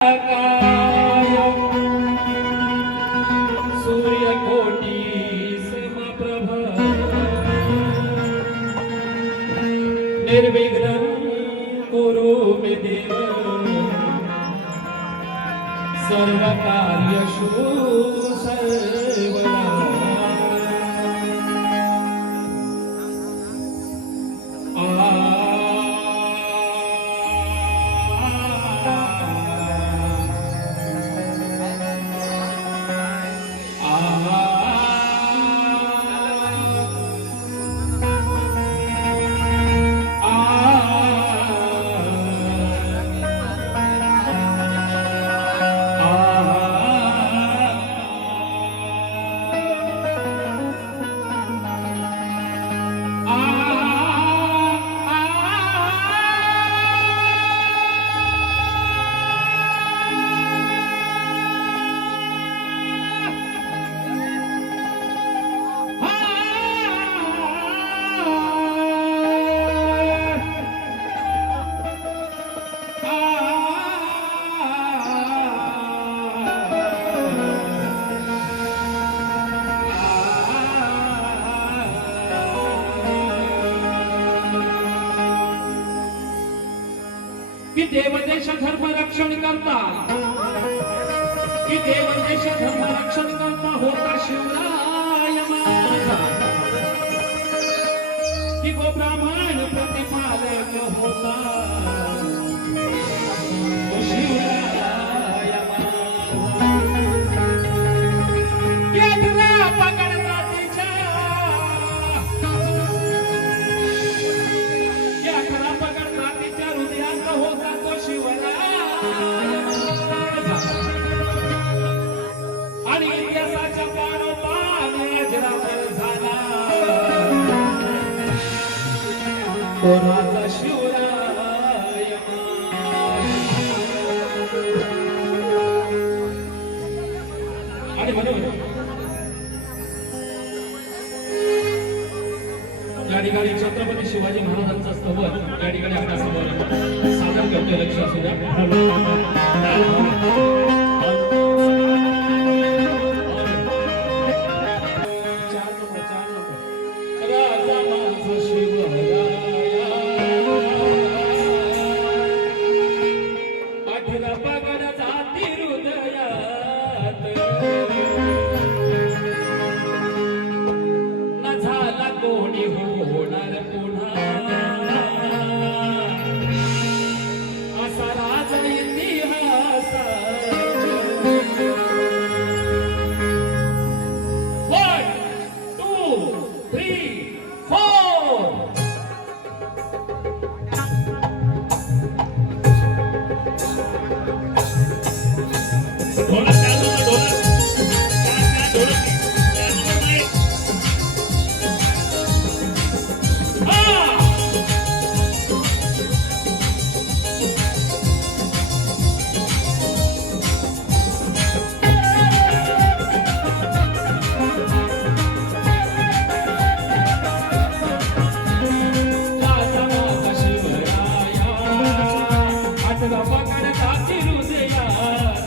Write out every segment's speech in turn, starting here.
काय सूर्यकोटी समप्रभ निर्विघ्नं कुरु मे देव सर्वकार्येषु सर्वदा। कि देवदेश धर्म रक्षण करता, कि देवदेश धर्म रक्षण करता होता शिवराय माझा, कि गो ब्राह्मण प्रतिपालक होता तो शिवराय माझा। कि अठरा पगड जातीच्या, कि अठरा पगड जातीच्या हृदयात होता तो शिवराय आणि इतिहासाच्या पानोपान अजरामर झाला तो राजा शिवराय। आणि म्हणून या ठिकाणी छत्रपती शिवाजी महाराजांचा स्तवन या ठिकाणी आपल्या समोर सादर करतोय। लक्ष असू द्या। राजा माझा शिवराया अठरा पगड जाती हृदयात न झाला कोणी होणार पुन्हा असा राजा इतिहास। 1 2 3 4 ढोलक चालू ना, ढोलक ढोलक चालू ना नाही। राजा माझा शिवराया अठरा पगड जाती हृदयात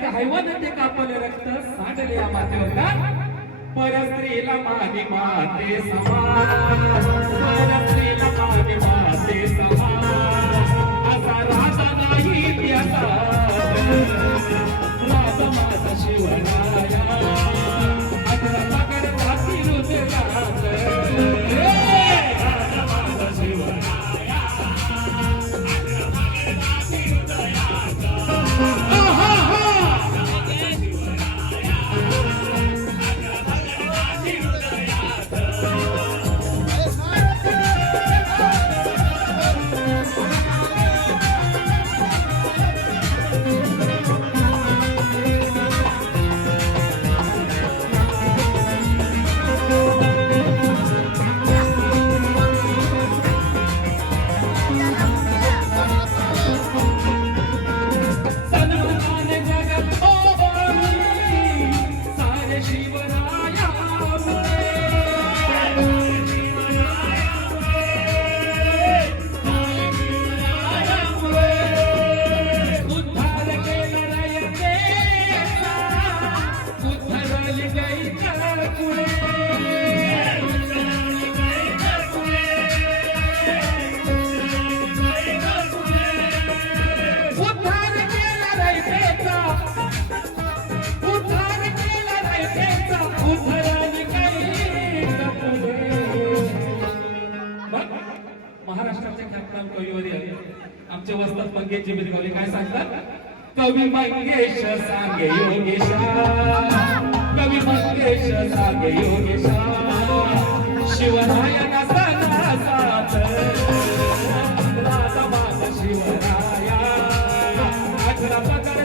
इतकं हैवान ते कापले रक्त सांडले या मातेवर का परस्त्रीला मागे माते समान परस्त्रीला मागे माते समान असा राजा नाही त्याचा राजा माझा शिवराया अठरा पकड जाती हृदयात राजा माझा शिवराया महाराष्ट्राचे ख्यातनाम कविवर्य आमचे वस्तात मंगेश जी बिरगावले काय सांगतात कवी मंगेश सांगे योगेशा कवी मंगेश सांगे योगेशा शिवराया साथ राजा माझा शिवराया अठरा पकड